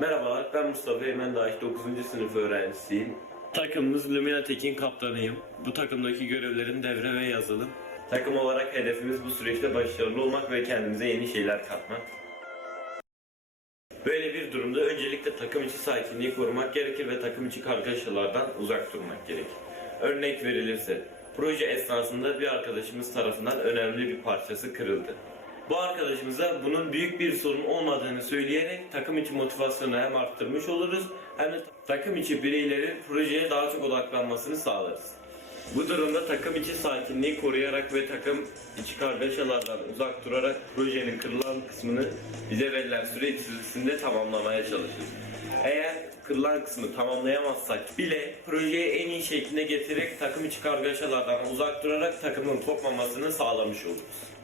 Merhabalar, ben Mustafa Eymen Dağış, 9. sınıf öğrencisiyim. Takımımız Luminatek'in kaptanıyım. Bu takımdaki görevlerim devre ve yazılım. Takım olarak hedefimiz bu süreçte başarılı olmak ve kendimize yeni şeyler katmak. Böyle bir durumda öncelikle takım içi sakinliği korumak gerekir ve takım içi kargaşalardan uzak durmak gerekir. Örnek verilirse, proje esnasında bir arkadaşımız tarafından önemli bir parçası kırıldı. Bu arkadaşımıza bunun büyük bir sorun olmadığını söyleyerek takım içi motivasyonu hem arttırmış oluruz hem de takım içi bireylerin projeye daha çok odaklanmasını sağlarız. Bu durumda takım içi sakinliği koruyarak ve takım içi kargaşalardan uzak durarak projenin kırılan kısmını bize verilen süre içerisinde tamamlamaya çalışırız. Eğer kırılan kısmı tamamlayamazsak bile projeyi en iyi şekline getirerek takım içi kargaşalardan uzak durarak takımın kopmamasını sağlamış oluruz.